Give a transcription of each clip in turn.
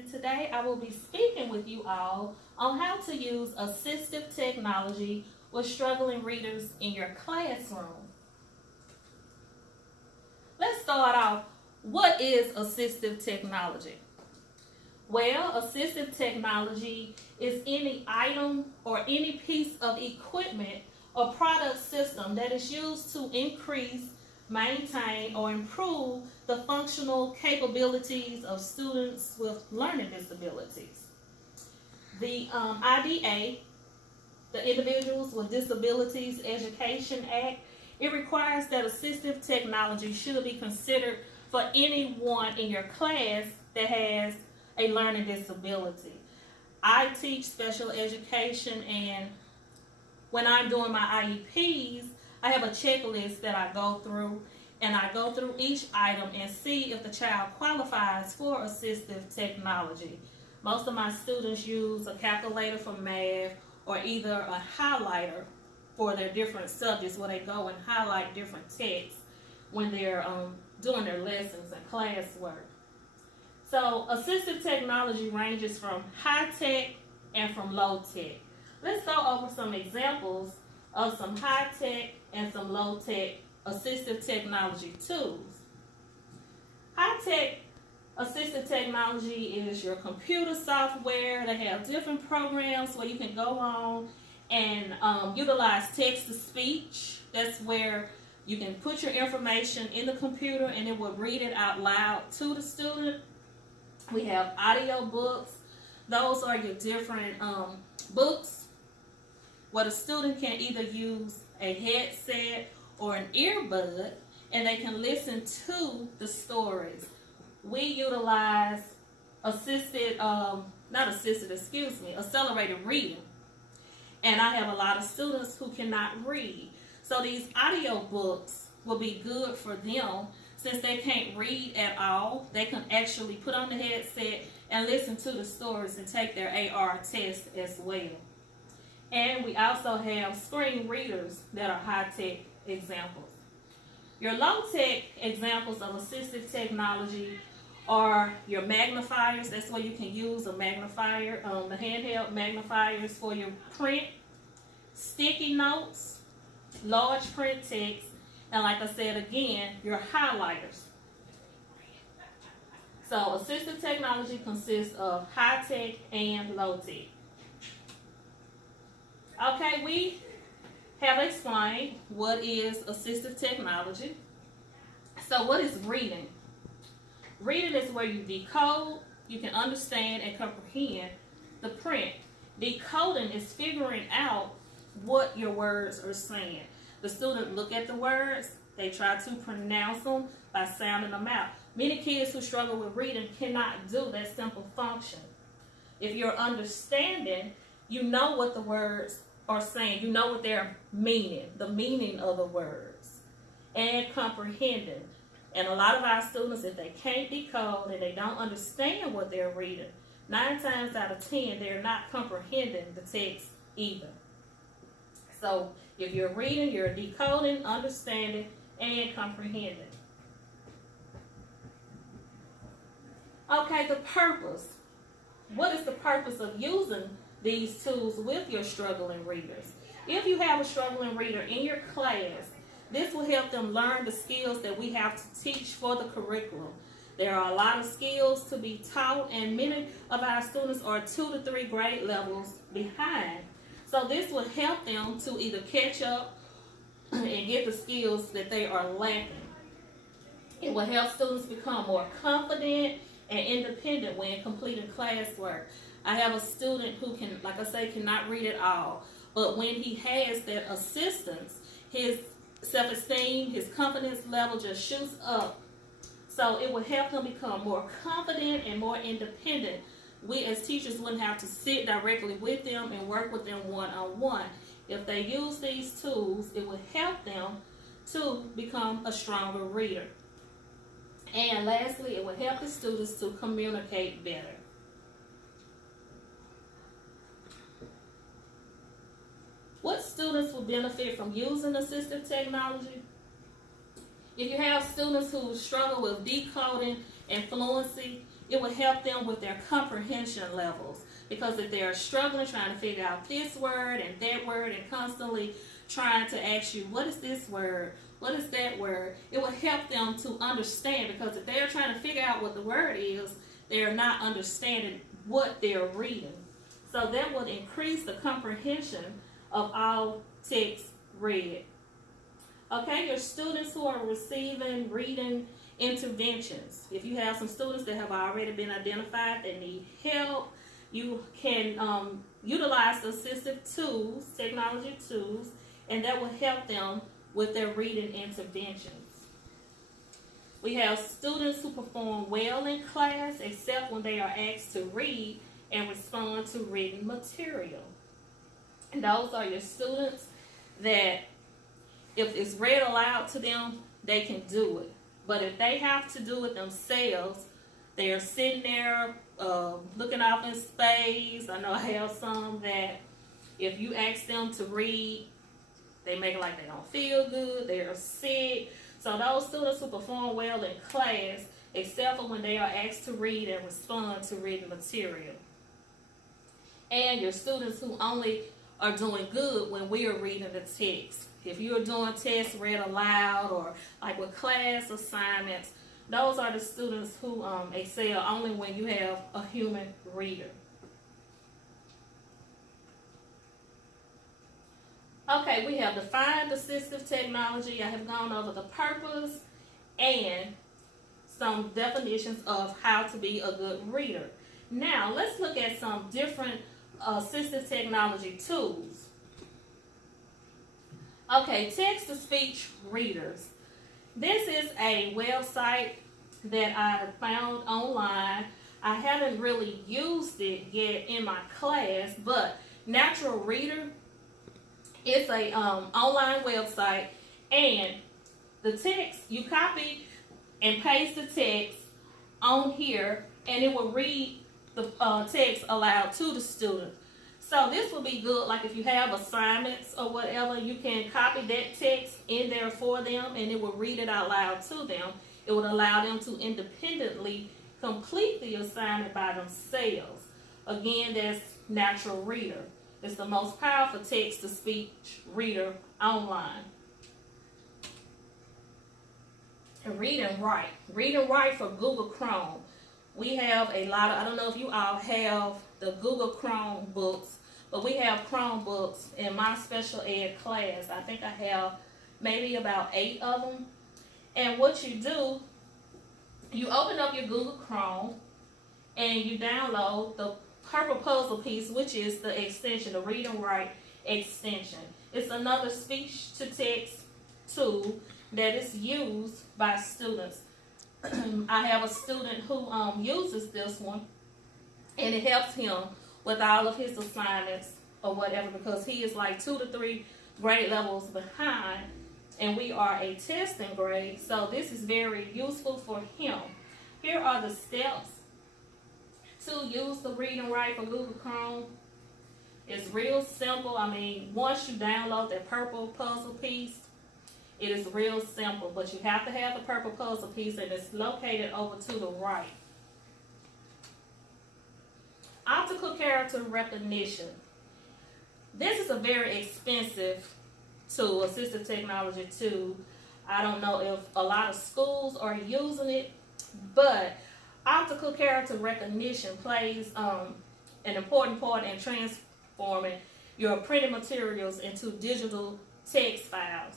and today I will be speaking with you all on how to use assistive technology with struggling readers in your classroom. Let's start off. What is assistive technology? Well, assistive technology is any item or any piece of equipment or product system that is used to increase, maintain, or improve the functional capabilities of students with learning disabilities. The IDA, the Individuals with Disabilities Education Act, it requires that assistive technology should be considered for anyone in your class that has a learning disability. I teach special education, and when I'm doing my IEPs, I have a checklist that I go through, and I go through each item and see if the child qualifies for assistive technology. Most of my students use a calculator for math or either a highlighter for their different subjects where they go and highlight different texts when they're doing their lessons and classwork. So assistive technology ranges from high tech and from low tech. Let's go over some examples of some high tech and some low tech assistive technology tools. High tech assistive technology is your computer software. They have different programs where you can go on and utilize text to speech. That's where you can put your information in the computer and it will read it out loud to the student. We have audio books. Those are your different books where the student can either use a headset or an earbud and they can listen to the stories. We utilize accelerated reading. And I have a lot of students who cannot read. So these audio books will be good for them. Since they can't read at all, they can actually put on the headset and listen to the stories and take their AR test as well. And we also have screen readers that are high-tech examples. Your low-tech examples of assistive technology are your magnifiers. That's where you can use a magnifier, the handheld magnifiers for your print, sticky notes, large print text, and like I said again, your highlighters. So assistive technology consists of high tech and low tech. Okay, we have explained what is assistive technology. So what is reading? Reading is where you decode, you can understand and comprehend the print. Decoding is figuring out what your words are saying. The student look at the words, they try to pronounce them by sounding them out. Many kids who struggle with reading cannot do that simple function. If you're understanding, you know what the words are saying. You know what they're meaning, the meaning of the words, and comprehending. And a lot of our students, if they can't decode and they don't understand what they're reading, 9 times out of 10, they're not comprehending the text either. So if you're reading, you're decoding, understanding, and comprehending. Okay, the purpose. What is the purpose of using these tools with your struggling readers? If you have a struggling reader in your class, this will help them learn the skills that we have to teach for the curriculum. There are a lot of skills to be taught, and many of our students are 2 to 3 grade levels behind. So this will help them to either catch up and get the skills that they are lacking. It will help students become more confident and independent when completing classwork. I have a student who can, like I say, cannot read at all. But when he has that assistance, his self-esteem, his confidence level just shoots up. So it will help him become more confident and more independent. We as teachers wouldn't have to sit directly with them and work with them one-on-one. If they use these tools, it will help them to become a stronger reader. And lastly, it will help the students to communicate better. What students will benefit from using assistive technology? If you have students who struggle with decoding and fluency, it will help them with their comprehension levels. Because if they're struggling trying to figure out this word and that word and constantly trying to ask you, what is this word? What is that word? It will help them to understand, because if they're trying to figure out what the word is, they're not understanding what they're reading. So that would increase the comprehension of all text read. Okay, your students who are receiving reading interventions. If you have some students that have already been identified that need help, you can utilize the assistive tools, technology tools, and that will help them with their reading interventions. We have students who perform well in class except when they are asked to read and respond to written material. And those are your students that if it's read aloud to them, they can do it. But if they have to do it themselves, they are sitting there looking off in space. I know I have some that if you ask them to read, they make it like they don't feel good, they're sick. So those students who perform well in class, except for when they are asked to read and respond to written material. And your students who only are doing good when we are reading the text. If you are doing tests read aloud or like with class assignments, those are the students who excel only when you have a human reader. Okay, we have defined assistive technology. I have gone over the purpose and some definitions of how to be a good reader. Now, let's look at some different assistive technology tools. Okay, text-to-speech readers. This is a website that I found online. I haven't really used it yet in my class, but Natural Reader is a online website, and the text, you copy and paste the text on here, and it will read the text aloud to the student. So this will be good, like if you have assignments or whatever, you can copy that text in there for them, and it will read it out loud to them. It would allow them to independently complete the assignment by themselves. Again, that's Natural Reader. It's the most powerful text-to-speech reader online. And Read and Write. Read and Write for Google Chrome. We have a lot of, I don't know if you all have the Google Chrome books, but we have Chromebooks in my special ed class. I think I have maybe about 8 of them. And what you do, you open up your Google Chrome and you download the purple puzzle piece, which is the extension, the Read and Write extension. It's another speech-to-text tool that is used by students. I have a student who uses this one, and it helps him with all of his assignments or whatever, because he is like 2 to 3 grade levels behind, and we are a testing grade, so this is very useful for him. Here are the steps to use the Read and Write for Google Chrome. It's real simple. I mean, once you download that purple puzzle piece, it is real simple, but you have to have the purple puzzle piece, and it's located over to the right. Optical character recognition. This is a very expensive tool, assistive technology tool. I don't know if a lot of schools are using it, but optical character recognition plays an important part in transforming your printed materials into digital text files.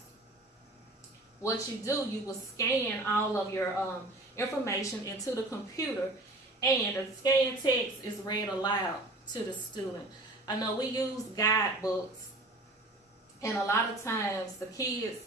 What you do, you will scan all of your information into the computer, and the scanned text is read aloud to the student. I know we use guidebooks, and a lot of times the kids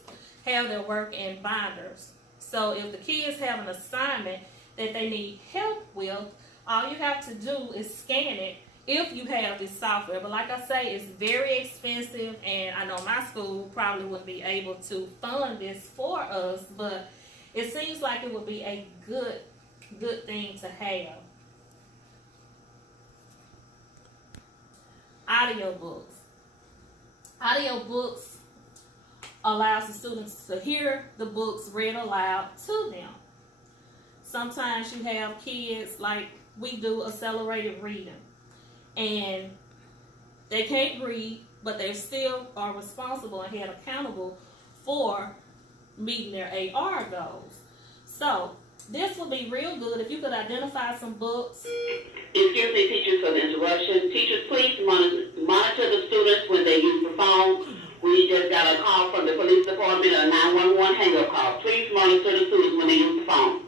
have their work in binders. So if the kids have an assignment that they need help with, all you have to do is scan it if you have this software. But like I say, it's very expensive, and I know my school probably wouldn't be able to fund this for us, but it seems like it would be a good thing to have. Audiobooks. Audiobooks allows the students to hear the books read aloud to them. Sometimes you have kids, like we do, accelerated reading, and they can't read, but they still are responsible and held accountable for meeting their AR goals. So this would be real good if you could identify some books. Excuse me, teachers, for the interruption. Teachers, please monitor the students when they use the phone. We just got a call from the police department, a 911 hang-up call. Please monitor the students when they use the phone.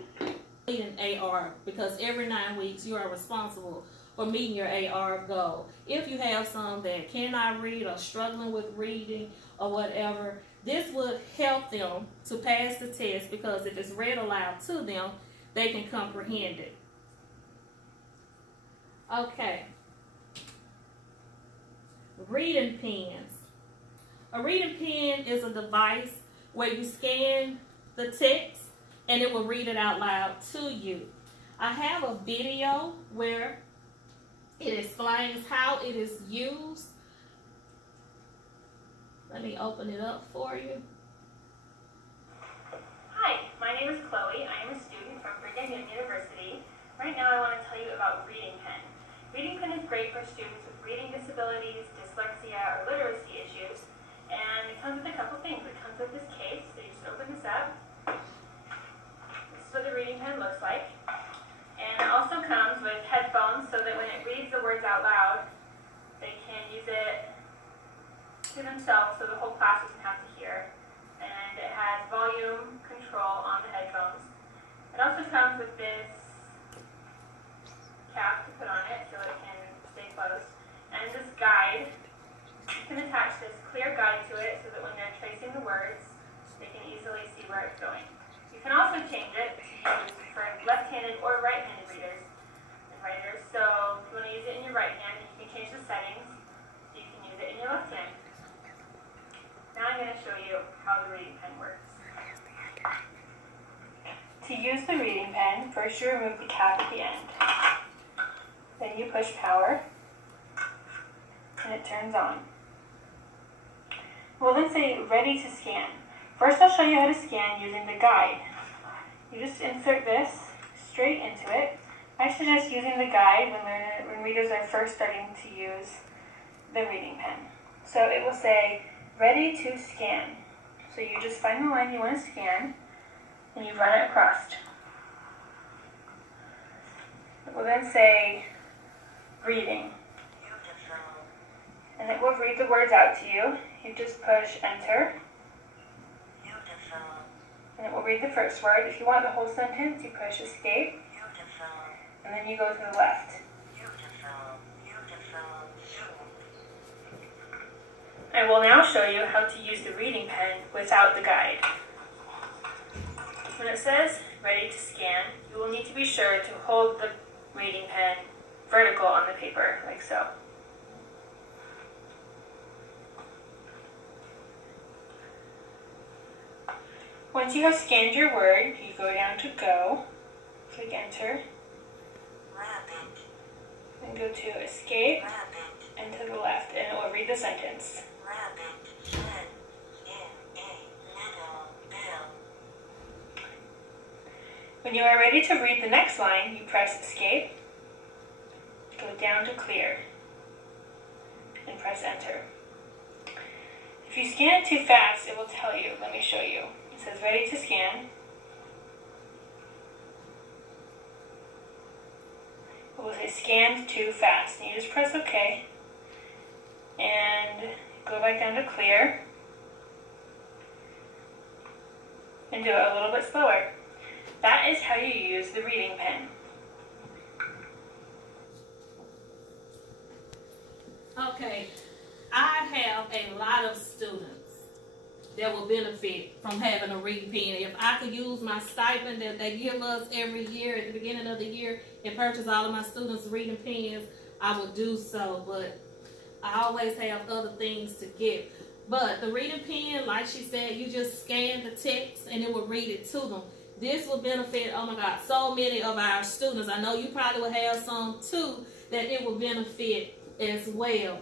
An AR, because every 9 weeks you are responsible for meeting your AR goal. If you have some that cannot read or struggling with reading or whatever, this would help them to pass the test, because if it's read aloud to them, they can comprehend it. Okay. Reading pens. A reading pen is a device where you scan the text and it will read it out loud to you. I have a video where it explains how it is used. Let me open it up for you. Hi, my name is Chloe. I am a student from Brigham Young University. Right now I want to tell you about Reading Pen. Reading Pen is great for students with reading disabilities, dyslexia, or literacy issues. And it comes with a couple things. It comes with this case, so you just open this up. This is what the Reading Pen looks like. And it also comes with headphones, so that when it reads the words out loud, they can use it to themselves, so the whole class doesn't have to hear. And it has volume control on the headphones. It also comes with this cap to put on it so it can stay closed. And this guide, you can attach this clear guide to it so that when they're tracing the words, they can easily see where it's going. You can also change it to use for left-handed or right-handed readers and writers. So if you want to use it in your right hand, you can change the settings so you can use it in your left hand. Now I'm going to show you how the reading pen works. To use the reading pen, first you remove the cap at the end. Then you push power, and it turns on. We'll then say ready to scan. First I'll show you how to scan using the guide. You just insert this straight into it. I suggest using the guide when readers are first starting to use the reading pen. So it will say ready to scan. So you just find the line you want to scan and you run it across. It will then say reading. And it will read the words out to you. You just push enter. And it will read the first word. If you want the whole sentence, you push escape. And then you go to the left. I will now show you how to use the reading pen without the guide. When it says ready to scan, you will need to be sure to hold the reading pen vertical on the paper, like so. Once you have scanned your word, you go down to go, click enter, and go to escape, and to the left, and it will read the sentence. When you are ready to read the next line, you press escape, go down to clear, and press enter. If you scan it too fast, it will tell you. Let me show you. It says ready to scan. It will say scanned too fast. And you just press OK. And go back down to clear. And do it a little bit slower. That is how you use the reading pen. Okay, I have a lot of students that will benefit from having a reading pen. If I could use my stipend that they give us every year at the beginning of the year and purchase all of my students reading pens, I would do so, but I always have other things to get. But the reading pen, like she said, you just scan the text and it will read it to them. This will benefit, oh my God, so many of our students. I know you probably will have some too that it will benefit as well.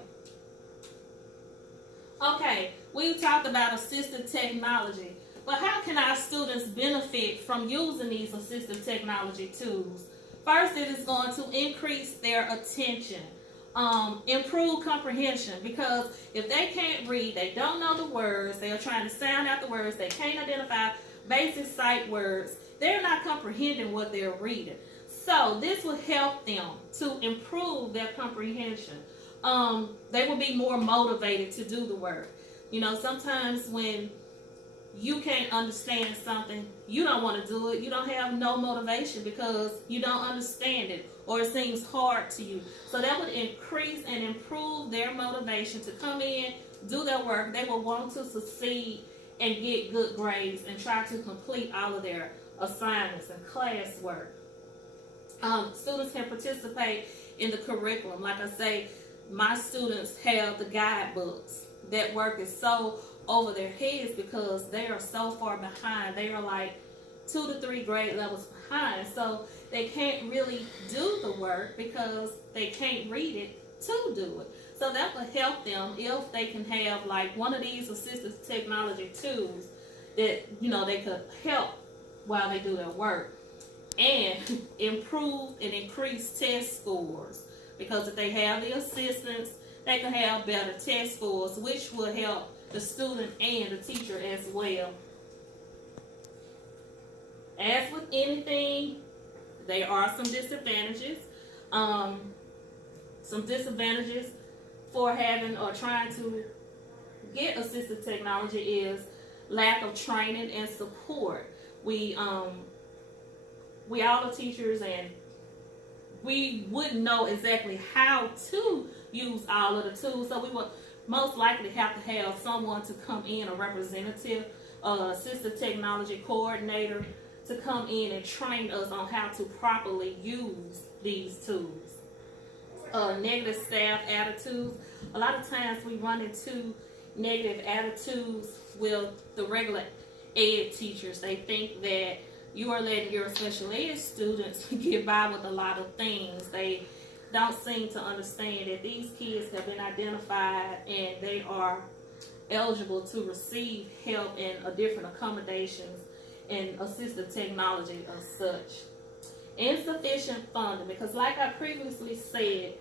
Okay, we talked about assistive technology. But how can our students benefit from using these assistive technology tools? First, it is going to increase their attention, improve comprehension, because if they can't read, they don't know the words, they are trying to sound out the words, they can't identify basic sight words, they're not comprehending what they're reading. So this will help them to improve their comprehension. They will be more motivated to do the work. You know, sometimes when you can't understand something, you don't want to do it. You don't have no motivation because you don't understand it or it seems hard to you. So that would increase and improve their motivation to come in, do their work. They will want to succeed and get good grades and try to complete all of their assignments and classwork. Students can participate in the curriculum. Like I say, my students have the guidebooks. That work is so over their heads because they are so far behind. They are like 2 to 3 grade levels behind. So they can't really do the work because they can't read it to do it. So that will help them if they can have like one of these assistive technology tools that, you know, they could help while they do their work and improve and increase test scores. Because if they have the assistance, they can have better test scores, which will help the student and the teacher as well. As with anything, there are some disadvantages. Some disadvantages for having or trying to get assistive technology is lack of training and support. We all the teachers, and we wouldn't know exactly how to use all of the tools, so we would most likely have to have someone to come in, a representative, assistive technology coordinator, to come in and train us on how to properly use these tools. Negative staff attitudes. A lot of times we run into negative attitudes with the regular ed teachers. They think that you are letting your special ed students get by with a lot of things. They don't seem to understand that these kids have been identified and they are eligible to receive help and different accommodations and assistive technology as such. Insufficient funding, because like I previously said,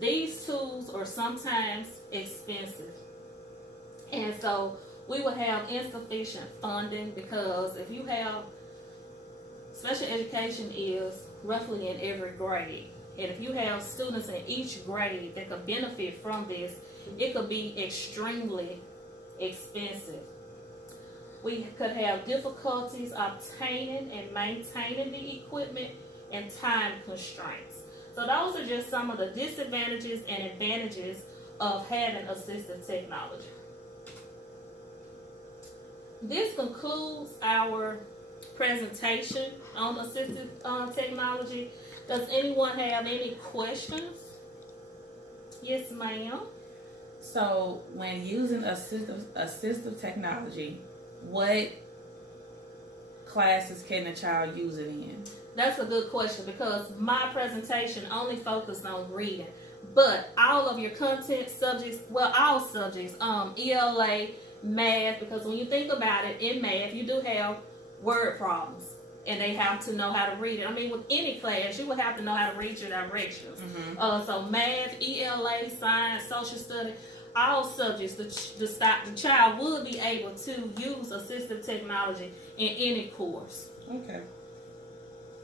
these tools are sometimes expensive. And so we would have insufficient funding because if you have special education is roughly in every grade. And if you have students in each grade that could benefit from this, it could be extremely expensive. We could have difficulties obtaining and maintaining the equipment and time constraints. So those are just some of the disadvantages and advantages of having assistive technology. This concludes our presentation on assistive technology. Does anyone have any questions? Yes, ma'am. So when using assistive technology, what classes can a child use it in? That's a good question because my presentation only focused on reading. But all of your content subjects, well, all subjects, ELA, math, because when you think about it, in math, you do have word problems. And they have to know how to read it. I mean, with any class, you would have to know how to read your directions. Mm-hmm. So math, ELA, science, social study, all subjects, the child would be able to use assistive technology in any course. Okay.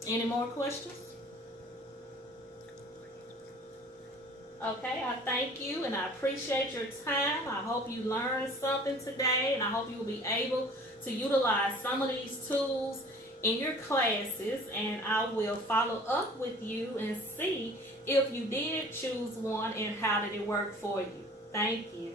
Any more questions? Okay, I thank you and I appreciate your time. I hope you learned something today, and I hope you will be able to utilize some of these tools in your classes, and I will follow up with you and see if you did choose one and how did it work for you. Thank you.